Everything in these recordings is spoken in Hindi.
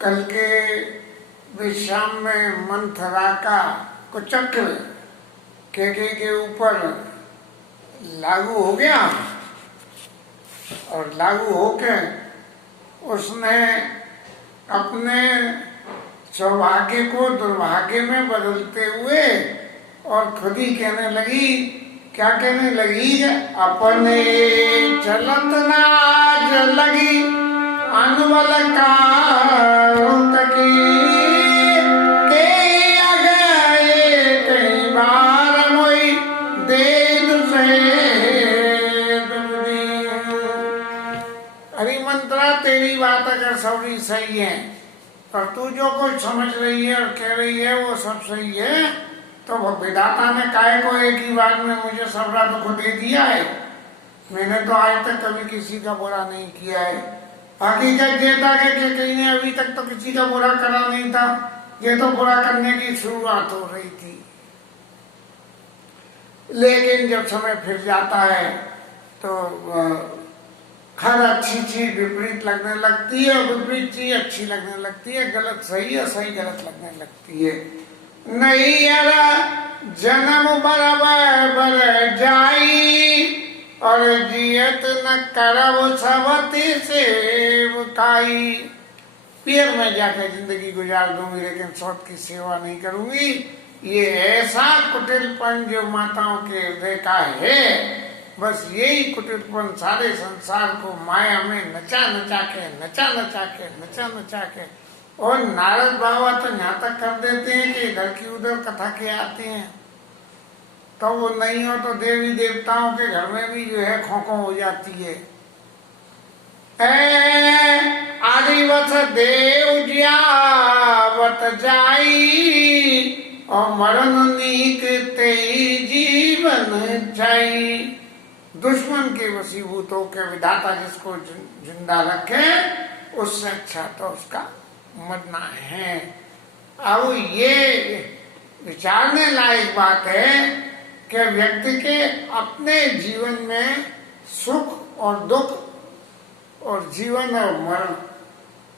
कल के विश्राम में मंथरा का कुचक्र केके के ऊपर लागू हो गया और लागू होकर उसने अपने सौभाग्य को दुर्भाग्य में बदलते हुए और खुद ही कहने लगी, क्या कहने लगी? अपने चलत नाज लगी अनबल का की के अगए कई बार मोई देद से। अरे मंत्रा, तेरी बात अगर सभी सही है, पर तू जो कुछ समझ रही है और कह रही है वो सब सही है, तो विधाता ने काहे को एक ही बार में मुझे सबरा दुख दे दिया है? मैंने तो आज तक कभी किसी का बुरा नहीं किया है। हकीकत ये था कि कहीं ने अभी तक तो किसी का बुरा करा नहीं था, ये तो बुरा करने की शुरुआत हो रही थी। लेकिन जब समय फिर जाता है तो हर अच्छी चीज विपरीत लगने लगती है, विपरीत चीज अच्छी लगने लगती है, गलत सही और सही गलत लगने लगती है। नहीं यार जन्म बराबर बर जाई और जियत न करब सबती से बुकाई। पीर में जाकर जिंदगी गुजार दूंगी लेकिन सौत की सेवा नहीं करूंगी, ये ऐसा कुटिलपन जो माताओं के हृदय का है। बस यही कुटिलपन सारे संसार को माया में नचा नचा के और नारद बाबा तो यहाँ तक कर देते हैं कि इधर की उधर कथा के आते हैं, तो वो नहीं हो तो देवी देवताओं के घर में भी जो है खोखो हो जाती है। आदिवत देव जियावत जाई और मरण नीक ते जीवन जाई। दुश्मन के वसीभूत होकर विधाता जिसको जिंदा रखे, उससे अच्छा तो उसका मरना है। अब ये विचारने लायक बात है कि व्यक्ति के अपने जीवन में सुख और दुख और जीवन और मरण,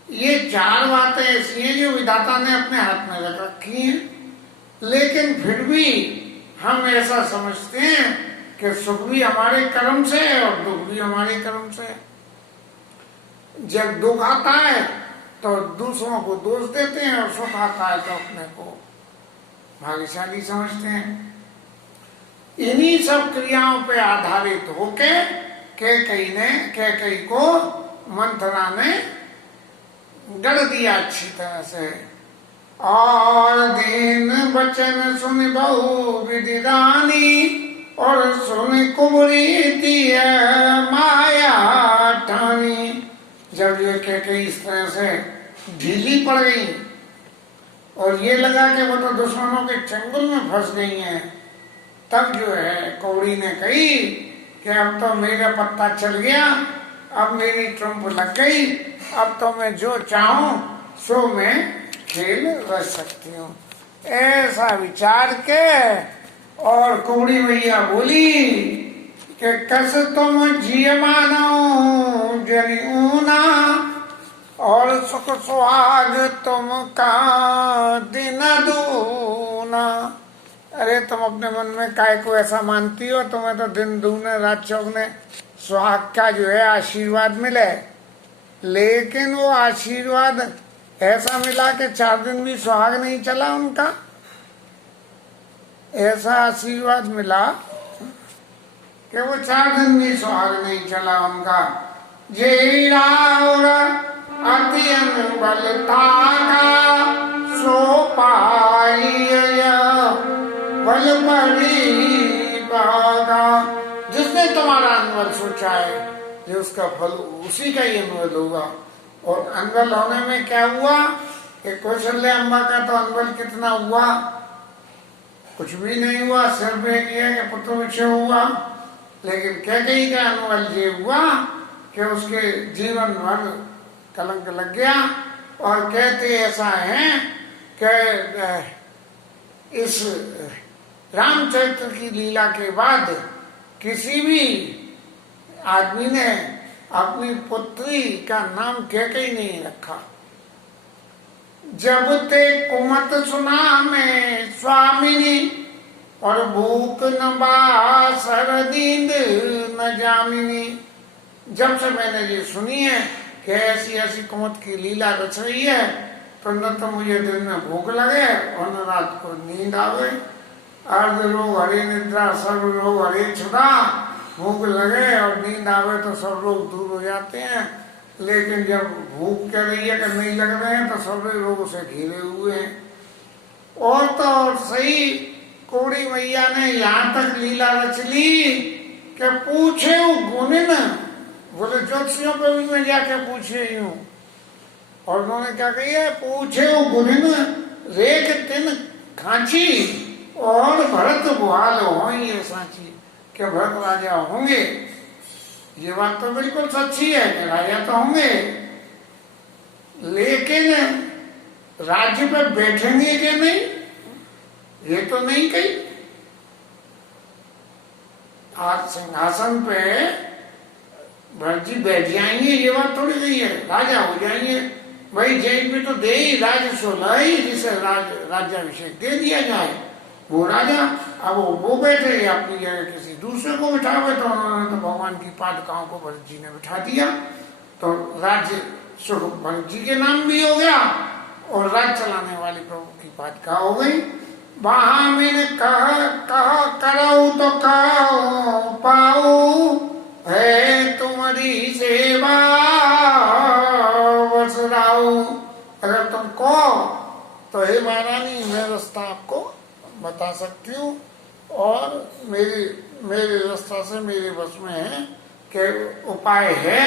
ये चार बातें ऐसी हैं जो विधाता ने अपने हाथ में रख रखी हैं। लेकिन फिर भी हम ऐसा समझते हैं कि सुख भी हमारे कर्म से है और दुख भी हमारे कर्म से है। जब दुख आता है तो दूसरों को दोष देते हैं और सुख आता है तो अपने को भाग्यशाली समझते हैं। इन्हीं सब क्रियाओं पे आधारित होके कैकई को मंथरा ने गढ़ दिया अच्छी तरह से। और दीन बचन सुन बहु विधि रानी और सुन कुबरी दिया माया ठानी। जब ये कैकई इस तरह से ढीली पड़ गई और ये लगा कि वो तो दुश्मनों के चंगुल में फंस गई हैं, तब जो है कौड़ी ने कही कि अब तो मेरा पत्ता चल गया, अब मेरी ट्रम्प लग गई, अब तो मैं जो चाहूं सो मैं खेल रच सकती हूँ। ऐसा विचार के और कौड़ी मैया बोली कि कस तुम जिय मानो जनी ऊना और सुख सुहाग तुम का दिन दूना। अरे तुम अपने मन में काय को ऐसा मानती हो, तुम्हें तो दिन दूने रात चौगने सुहाग का जो है आशीर्वाद मिले, लेकिन वो आशीर्वाद ऐसा मिला कि 4 दिन भी सुहाग नहीं चला उनका। ऐसा आशीर्वाद मिला कि वो 4 दिन भी सुहाग नहीं चला उनका। जे अति बलता का सो पाई बल बड़ी बागा। जिसने तुम्हारा अनबल सोचा है जो उसका फल उसी का ही अनबल होगा। और अनबल होने में क्या हुआ कि कौशल्या अम्बा का तो अनबल कितना हुआ, कुछ भी नहीं हुआ, सिर पे किया कि पुत्र विषय हुआ। लेकिन कैकई का अनबल ये हुआ कि उसके जीवन भर कलंक लग गया। और कहते ऐसा है कि इस रामचरित्र की लीला के बाद किसी भी आदमी ने अपनी पुत्री का नाम कैकई नहीं रखा। जब ते कुमत सुना में स्वामिनी, और भूख न बासर नींद न जामिनी। जब से मैंने ये सुनी है कि ऐसी ऐसी कुमत की लीला रच रही है, तो न तो मुझे दिन में भूख लगे और न रात को नींद आवे। अर्ध रोग हरे निद्रा, सर्व रोग हरे छुड़ा। भूख लगे और नींद आवे तो सब रोग दूर हो जाते हैं, लेकिन जब भूख कह रही है कि नहीं लग रहे हैं तो सब रोगों से घिरे हुए हैं। और तो और सही कोड़ी मैया ने यहाँ तक लीला रच ली कि पूछे गुनिन, बोले ज्योतिषियों पे भी मैं जाके पूछे हूँ, और उन्होंने क्या कही है, पूछे गुनिन रेख तिन खांची, और भरत बुहाल हो ये सांची, कि भरत राजा होंगे। ये बात तो बिल्कुल सच्ची है कि राजा तो होंगे, लेकिन राज्य पे बैठेंगे कि नहीं ये तो नहीं कही। आज सिंहासन पे भरत जी बैठ जाएंगे ये बात थोड़ी कही है, राजा हो जाएंगे। भाई जैन भी तो दे ही राज सोलाई, जिसे राज्याभिषेक दे दिया जाए वो राजा। अब वो बैठे अपनी जगह किसी दूसरे को बिठावे, तो उन्होंने तो भगवान की पादुकाओं को भरत जी ने बिठा दिया, तो राज्य सुख भरत जी के नाम भी हो गया और राज्य चलाने वाली प्रभु की पादुका हो गई। वहां मैंने कहा करो तो कहो पाऊ, है तुम्हारी सेवा वसराऊ। अगर तुम कहो तो हे महारानी मैं रास्ता आपको बता सकती हूँ, और मेरे रास्ता से मेरे बस में है कि उपाय है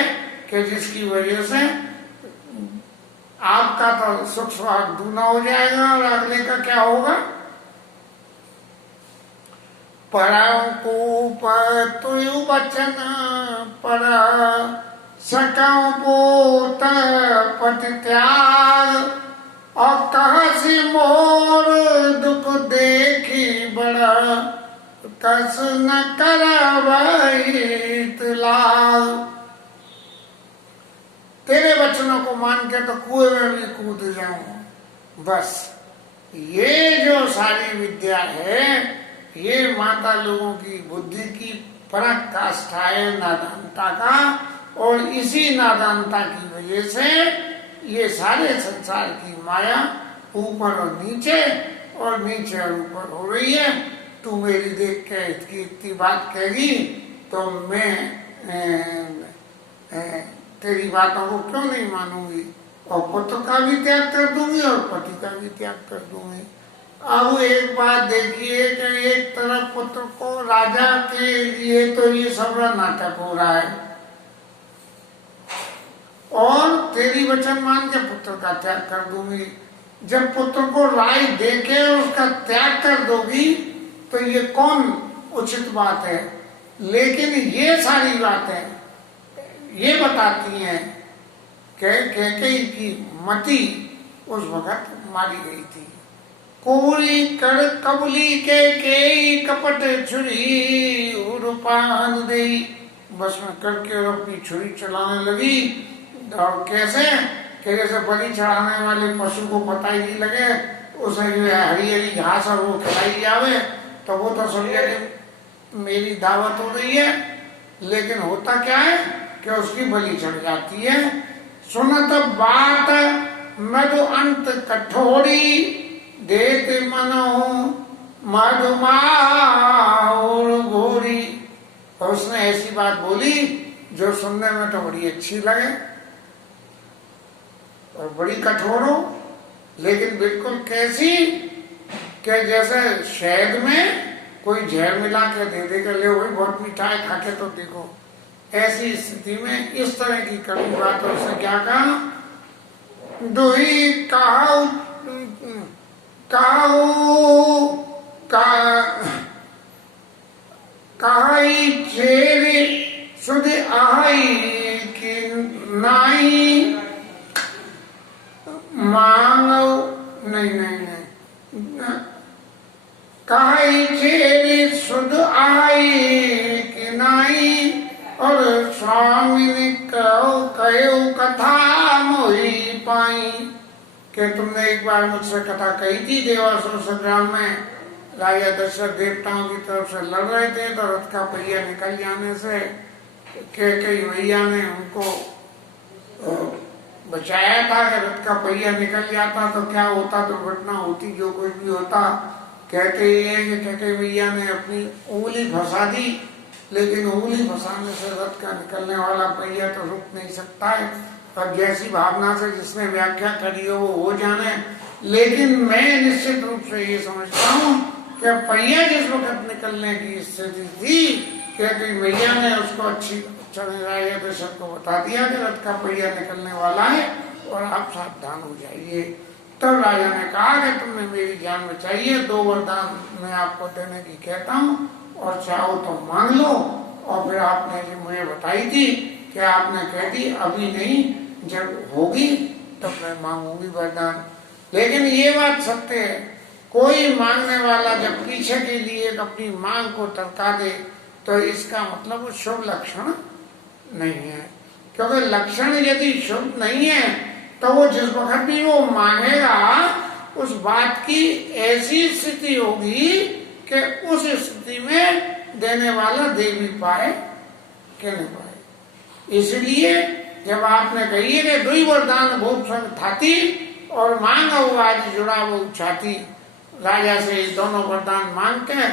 कि जिसकी वजह से आपका तो सुख स्वाद दूना हो जाएगा और अगले का क्या होगा। परंकूप तुयु बचन पर सकौ पोत पति त्याग, और कहसी मोर दुख देखी बड़ा कस न करवैत लाल। तेरे वचनों को मान के तो कुएं में भी कूद जाऊं। बस ये जो सारी विद्या है ये माता लोगों की बुद्धि की पराकाष्ठा है नादानता का, और इसी नादानता की वजह से ये सारे संसार की माया ऊपर और नीचे और नीचे और ऊपर हो रही है। तू मेरी देख के इसकी इतनी बात कहेगी तो मैं तेरी बातों को क्यों नहीं मानूंगी, और पुत्र का भी त्याग कर दूंगी और पति का भी त्याग कर दूंगी। अब एक बात देखिए कि एक तरफ पुत्र को राजा के लिए तो ये सब नाटक हो रहा है, और तेरी वचन मान के पुत्र का त्याग कर दूंगी। जब पुत्र को राय देके उसका त्याग कर दोगी तो ये कौन उचित बात है। लेकिन ये सारी बातें ये बताती हैं कि कैकेयी की मति उस वक्त मारी गई थी। कोरी कर कबली के कपट छुरी उरुपान देई, बस में करके और अपनी छुरी चलाने लगी। और कैसे कि जैसे बलि चढ़ाने वाले पशु को पता ही नहीं लगे, उसे जो है हरी हरी घास और वो खिलाई जावे तो वो तो समझे कि मेरी दावत हो रही है, लेकिन होता क्या है कि उसकी बलि चढ़ जाती है। सुनत बात मधु अंत कठोरी, देते मनो मधुमार घोरी। और उसने ऐसी बात बोली जो सुनने में तो बड़ी अच्छी लगे और बड़ी कठोर हो, लेकिन बिल्कुल कैसी कि जैसे शहद में कोई जहर मिला के दे दे कर ले भाई बहुत मीठा है खा के तो देखो। ऐसी स्थिति में इस तरह की कड़ी बात उसने क्या कहा, दुही कहाऊ कहाई छेरे सुध आई कि नाई मांगो नहीं कहाई छेरे सुध आई कि नाई, और स्वामी ने कहो कथा मोही पाई कि तुमने एक बार मुझसे कथा कही थी, देवासुर संग्राम में राजा दशरथ देवताओं की तरफ से लड़ रहे थे, तो रथ का पहिया निकल जाने से कई मैया ने उनको बचाया था कि रथ का पहिया निकल जाता तो क्या होता, दुर्घटना होती, जो कुछ भी होता। कहते ये कि कई मैया ने अपनी उंगली फंसा दी, लेकिन उंगली फंसाने से रथ का निकलने वाला पहिया तो रुक नहीं सकता है। और जैसी भावना से जिसने व्याख्या करी हो वो हो जाने, लेकिन मैं निश्चित रूप से ये समझता हूँ कि पहिया जिस वक्त निकलने की स्थिति थी, कहती मैया ने उसको अच्छी राजा दशरथ को बता दिया कि रथ का पहिया निकलने वाला है और आप सावधान हो जाइए। तब राजा ने कहा कि तुमने मेरी जान बचाई है, 2 वरदान मैं आपको देने की कहता हूँ और चाहो तो मांग लो। और फिर आपने जो मुझे बताई थी कि आपने कह दी अभी नहीं, जब होगी तब मैं मांगूंगी वरदान। लेकिन ये बात सत्य है, कोई मांगने वाला जब पीछे के लिए अपनी मांग को टरका दे तो इसका मतलब वो शुभ लक्षण नहीं है। क्योंकि लक्षण यदि शुभ नहीं है तो वो जिस वक्त भी वो मांगेगा उस बात की ऐसी स्थिति होगी कि उस स्थिति में देने वाला दे भी पाए कि नहीं पाए। इसलिए जब आपने कही है कि 2 वरदान भूप संग थाती और मांगा हुआ आज जुड़ा वो छाती, राजा से दोनों वरदान मांग के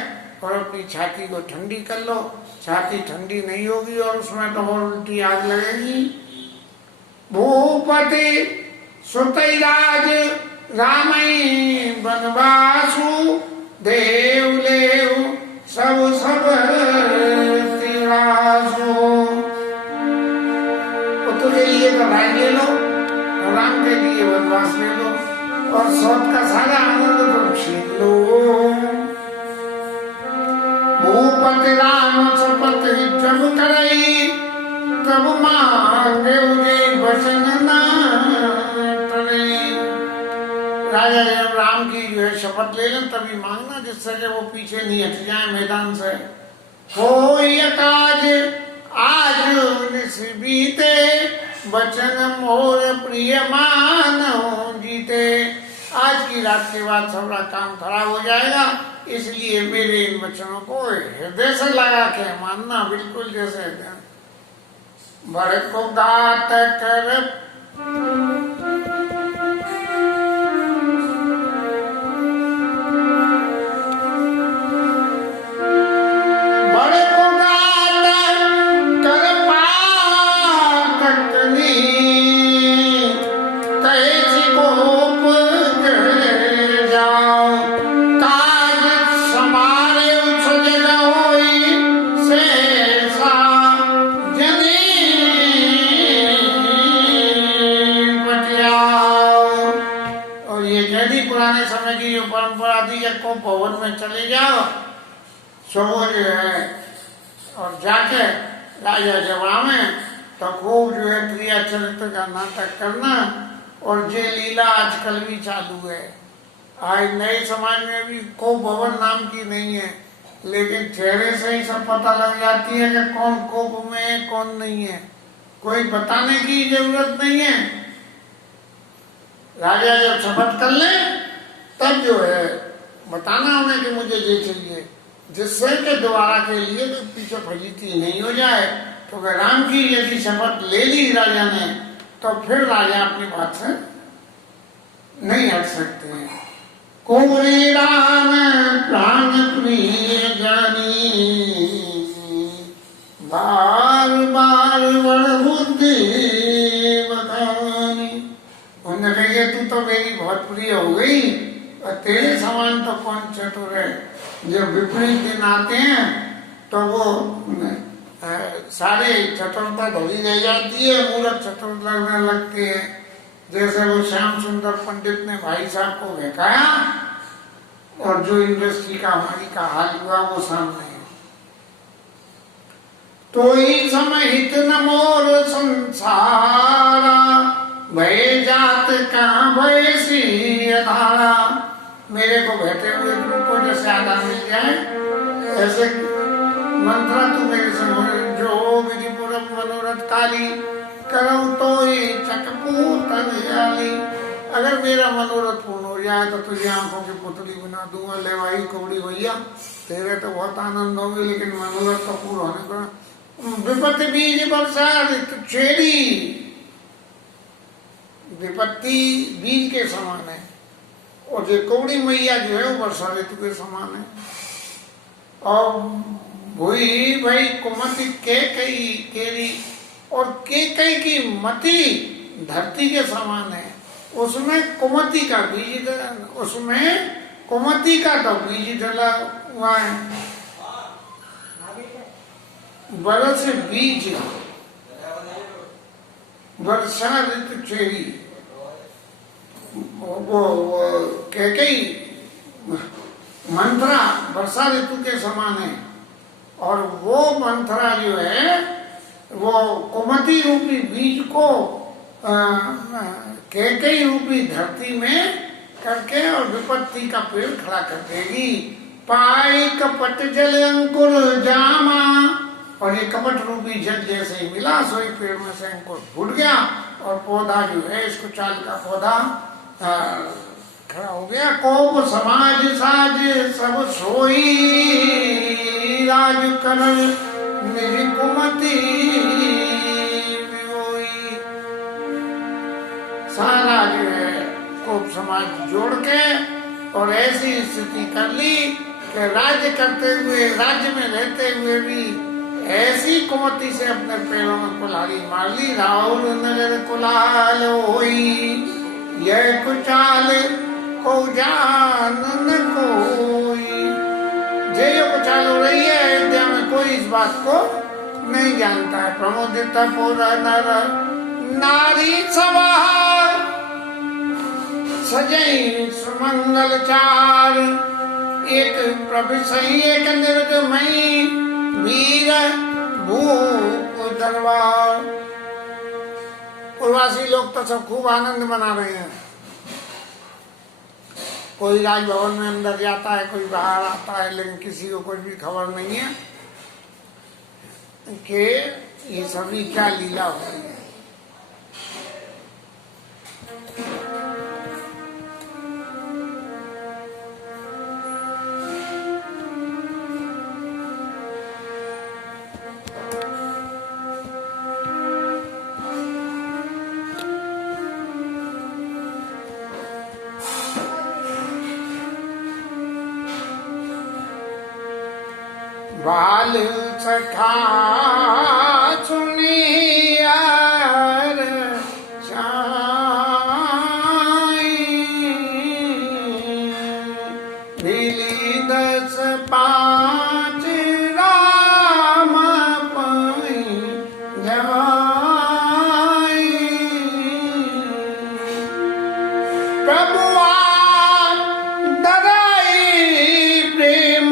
और अपनी छाती को ठंडी कर लो। छाती ठंडी नहीं होगी और उसमें तो और उल्टी आग लगेगी। भूपति सुतैराज रामई बनवासु, देवलेव सब तिरासु। तुझे लिए तो भाई ले लो, राम के लिए वनवास ले लो और सौत का सारा आनंद तो छीन लो। भूपति राम शपथ जब करई, तब मांगे वचन ना टरई। राजा जब राम की जो है शपथ ले लें तभी मांगना, जिससे कि वो पीछे नहीं हट जाए मैदान से। हो काज आज निस्बीते, वचन मोर प्रिय मानहु जीते। आज की रात के बाद सबका काम खराब हो जाएगा, इसलिए मेरे इन वचनों को हृदय से लगा के मानना, बिल्कुल जैसे बड़े को गात कर को भवन में चले जाओ, सो जो है और जाके राजा जब आवे तो खूब जो है क्रिया चरित्र का नाटक करना। और ये लीला आजकल भी चालू है। आज नए समाज में भी को भवन नाम की नहीं है, लेकिन चेहरे से ही सब पता लग जाती है कि कौन कोप में है कौन नहीं है। कोई बताने की जरूरत नहीं है। राजा जब शपथ कर ले तब जो है बताना उन्हें कि मुझे ये चाहिए, जिससे कि दोबारा के लिए तो पीछे फजीती नहीं हो जाए। तो राम की यदि शपथ ले ली राजा ने तो फिर राजा अपनी बात से नहीं हट सकते हैं। कुंवरी राम प्राण प्रिय जानी, बार बार बड़ बुद्धि बतानी। उन्होंने कहा तू तो मेरी बहुत प्रिय हो गई, और तेरे समान तो कौन चतुर है। जब विपरीत दिन आते हैं तो वो सारे चतुरता धोई रह जाती है, मूर्ख चतुर लगने लगती है। जैसे वो श्याम सुंदर पंडित ने भाई साहब को बहकाया और जो इंडस्ट्री का हमारी का हाल हुआ वो सामने है। तो ही समय हित न मोर संसारा, भय जात का भय सी अधारा। मेरे को बैठे हुए को जैसे आधार मिल जाए ऐसे मंत्रा तू मेरे से जो विधि पूर्वक मनोरथ काली, करो तो ये चकपूतन जाली। अगर मेरा मनोरथ पूर्ण हो जाए तो तुझे आंखों की पुतली बना दूंगा। ले भाई कौड़ी भैया, तेरे तो बहुत आनंद होंगे, लेकिन मनोरथ तो पूर्ण होने पर विपत्ति बीज वर्षा ऋतु छेड़ी। विपत्ति बीज के समान है और जो कौड़ी मैया जो है वो वर्षा ऋतु के समान है। और भूई भाई कुमति के कई केरी, और के कई की मति धरती के समान है। उसमें कुमति का बीज, उसमें कुमति का तो बीज डला हुआ है। बरस बीज वर्षा ऋतु छेड़ी, वो कई मंथरा वर्षा ऋतु के समान है। और वो मंथरा जो है वो कुमति रूपी बीज को कैकई रूपी धरती में करके और विपत्ति का पेड़ खड़ा कर देगी। पाई कपट जल अंकुर जामा, और ये कपट रूपी जल जैसे ही मिला सोई पेड़ में से अंकुर फूट गया और पौधा जो है इसको चाल का पौधा खड़ा हो गया। कोप समाज साज सब सोई, राज करल निज कुमति होई। सारा जो है कोप समाज जोड़ के और ऐसी स्थिति कर ली कि राज्य करते हुए, राज्य में रहते हुए भी ऐसी कुमति से अपने पैरों में कुल्हाड़ी मार ली। राहुल नगर कुलाल होई, यह कुचाल को जान न कोई। जो कुचाल हो रही है अयोध्या में, कोई इस बात को नहीं जानता है। प्रमोदित पूरा नर नारी सभा, सजई सुमंगल चार। एक प्रभु सही एक निर्गमयी, वीर भूप दरबार। पूर्वासी लोग तो सब खूब आनंद मना रहे हैं। कोई राजभवन में अंदर जाता है, कोई बाहर आता है, लेकिन किसी को कुछ भी खबर नहीं है कि ये सभी क्या लीला हो रही है। बाल सखा सुनियार साई, मिली 10 5 राम पई जवाई। प्रभुआ दराई प्रेम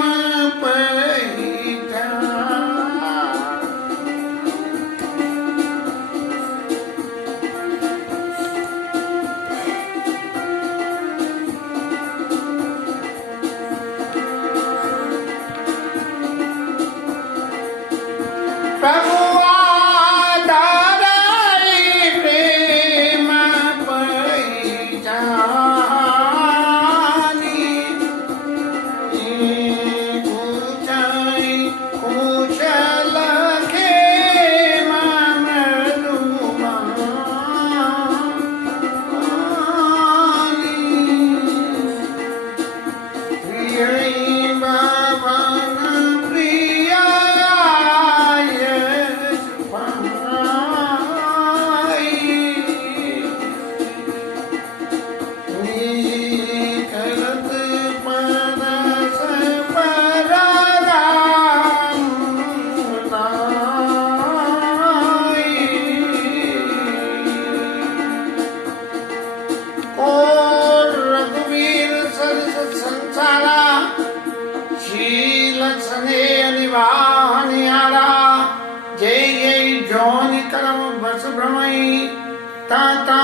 ताता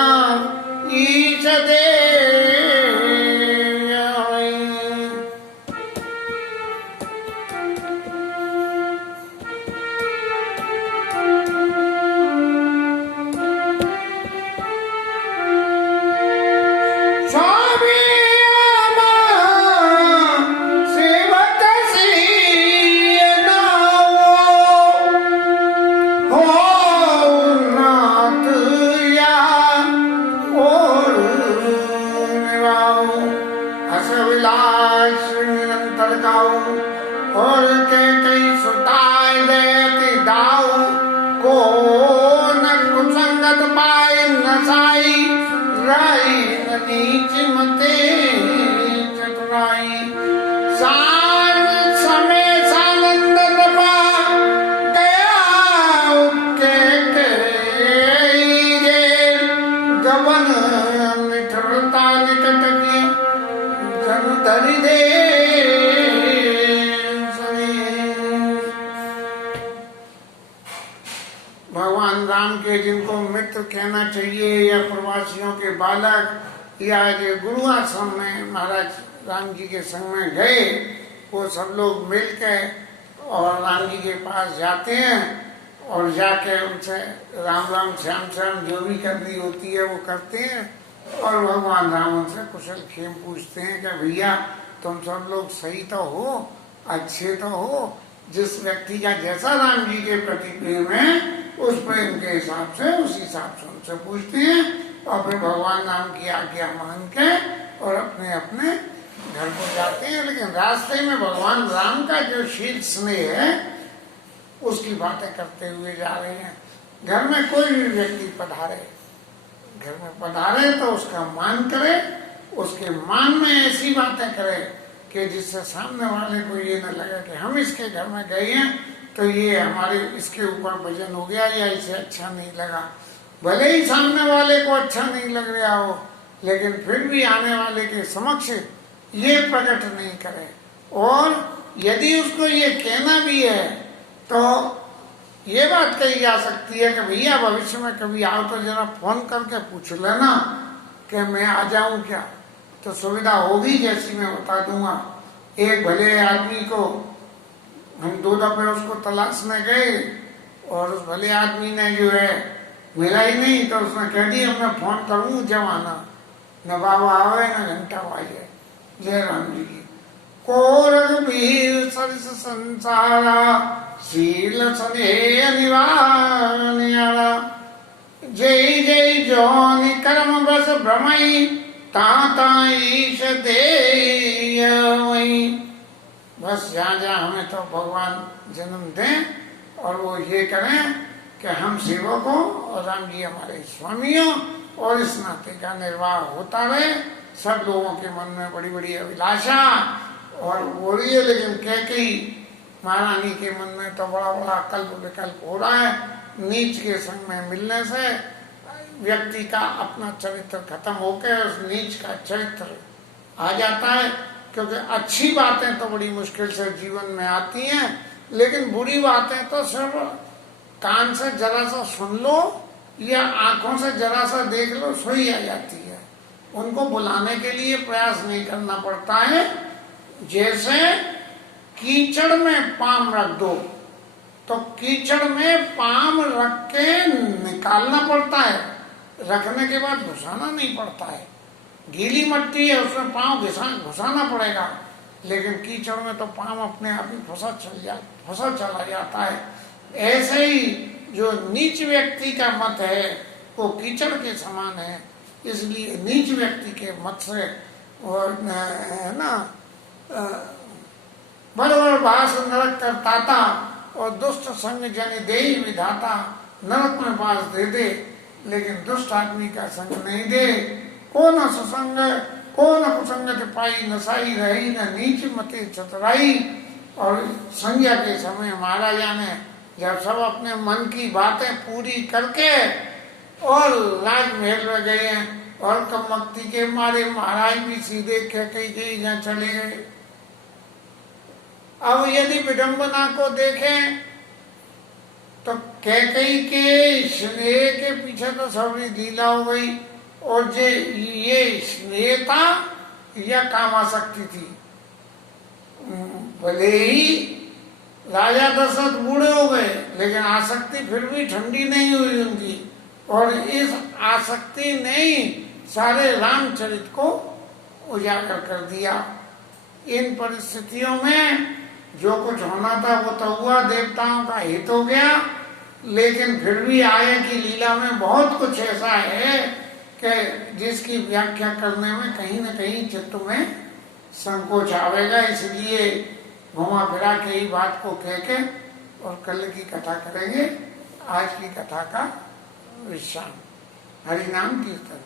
ईश दे। पाए नसाई राई न नीच मते चतुराई सार समय सानंद नपा गया के गवन मिठुरता निकट की जन धरि दे भगवान राम के जिनको मित्र कहना चाहिए या प्रवासियों के बालक या जो गुरु आश्रम में महाराज राम जी के संग में गए, वो सब लोग मिलकर और राम जी के पास जाते हैं और जाके उनसे राम राम श्याम श्याम जो भी करनी होती है वो करते हैं और भगवान राम उनसे कुशल क्षेम पूछते हैं कि भैया तुम सब लोग सही तो हो, अच्छे तो हो। जिस व्यक्ति का जैसा राम जी के प्रति प्रेम है उस प्रेम के हिसाब से उस हिसाब से उनसे पूछते हैं और फिर भगवान राम की आज्ञा मान के और अपने अपने घर को जाते हैं। लेकिन रास्ते में भगवान राम का जो शील स्नेह है उसकी बातें करते हुए जा रहे हैं। घर में कोई भी व्यक्ति पधारे तो उसका मान करे, उसके मान में ऐसी बातें करे कि जिससे सामने वाले को ये न लगे कि हम इसके घर में गए हैं तो ये हमारे इसके ऊपर वजन हो गया या इसे अच्छा नहीं लगा। भले ही सामने वाले को अच्छा नहीं लग रहा हो लेकिन फिर भी आने वाले के समक्ष ये प्रकट नहीं करे। और यदि उसको ये कहना भी है तो ये बात कही जा सकती है कि भैया भविष्य में कभी आओ तो जरा फोन करके पूछ लेना कि मैं आ जाऊं क्या, तो सुविधा होगी जैसी मैं बता दूंगा। एक भले आदमी को हम 2 दफे उसको तलाशने गए और उस भले आदमी ने जो है मिला ही नहीं, तो उसने कह दिया मैं फोन करूँ जब आना, न बाबा आवे न घंटा बाजे। जय राम जी की। को रघुबीर सरिस संसारा शील स्नेह निवारनियारा जय जय जोनि कर्म बस भ्रमई ताता ईश दे वही। बस जहाँ जहाँ हमें तो भगवान जन्म दें और वो ये करें कि हम सेवकों और राम जी हमारे स्वामियों और इस नाते का निर्वाह होता रहे। सब लोगों के मन में बड़ी बड़ी अभिलाषा और हो रही है, लेकिन कैकेयी महारानी के मन में तो बड़ा बड़ा कल्प विकल्प हो रहा है। नीच के संग में मिलने से व्यक्ति का अपना चरित्र खत्म होकर उस नीच का चरित्र आ जाता है। क्योंकि अच्छी बातें तो बड़ी मुश्किल से जीवन में आती हैं, लेकिन बुरी बातें तो सिर्फ कान से जरा सा सुन लो या आंखों से जरा सा देख लो सो ही आ जाती है। उनको बुलाने के लिए प्रयास नहीं करना पड़ता है। जैसे कीचड़ में पाम रख दो तो कीचड़ में पाम रख के निकालना पड़ता है, रखने के बाद घुसाना नहीं पड़ता है। गीली मिट्टी है उसमें पांव घुसाना पड़ेगा, लेकिन कीचड़ में तो पांव अपने आप ही फंसा चला जाता है। ऐसे ही जो नीच व्यक्ति का मत है वो कीचड़ के समान है। इसलिए नीच व्यक्ति के मत से और है ना बड़ भाष नरक करताता और दुष्ट संग जन दे विधाता। नरक में बास दे दे लेकिन दुष्ट आदमी का संग नहीं दे। को न सुसंग को न कुसंगत पाई नसाई रही न नीच मते चतुराई। और संज्ञा के समय महाराजा ने जब सब अपने मन की बातें पूरी करके और राजमहल में गए हैं और कमक्ति के मारे महाराज भी सीधे कैकेयी यहाँ चले गए। अब यदि विडंबना को देखें तो कैकेयी के स्नेह के पीछे तो सबरी लीला हो गई और ये स्नेह था या कामासक्ति थी। भले ही राजा दशरथ बूढ़े हो गए लेकिन आसक्ति फिर भी ठंडी नहीं हुई उनकी, और इस आसक्ति ने ही सारे रामचरित को उजागर कर दिया। इन परिस्थितियों में जो कुछ होना था वो तो हुआ, देवताओं का हित हो गया, लेकिन फिर भी आगे की लीला में बहुत कुछ ऐसा है कि जिसकी व्याख्या करने में कहीं न कहीं चित्त में संकोच आवेगा। इसलिए घुमा फिरा के ही बात को कह के और कल की कथा करेंगे। आज की कथा का विश्राम। हरि नाम कीर्तन।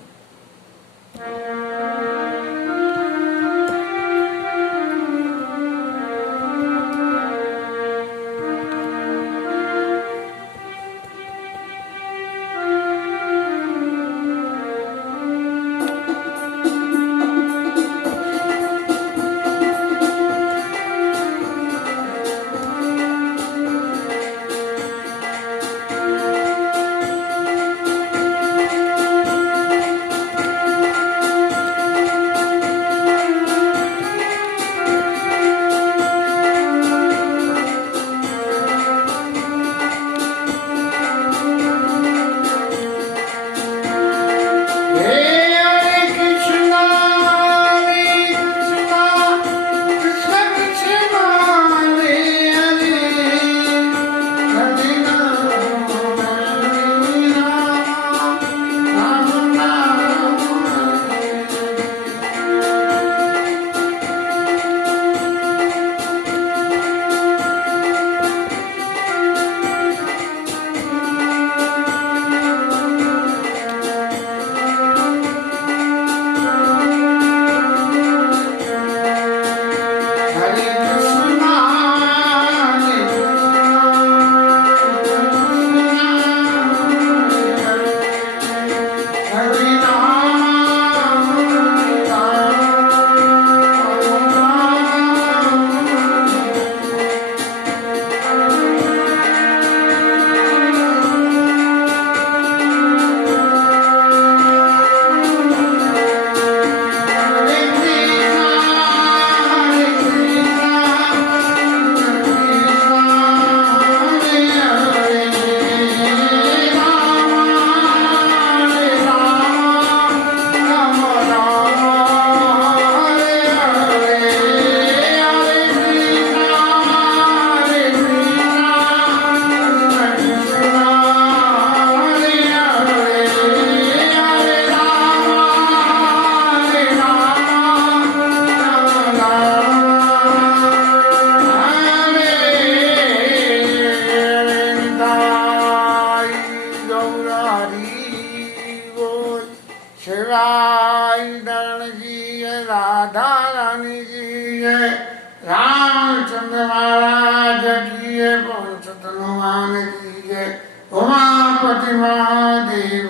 रामचंद्र महाराज की जय, पवन सुत हनुमान की जय, उमापति महादेव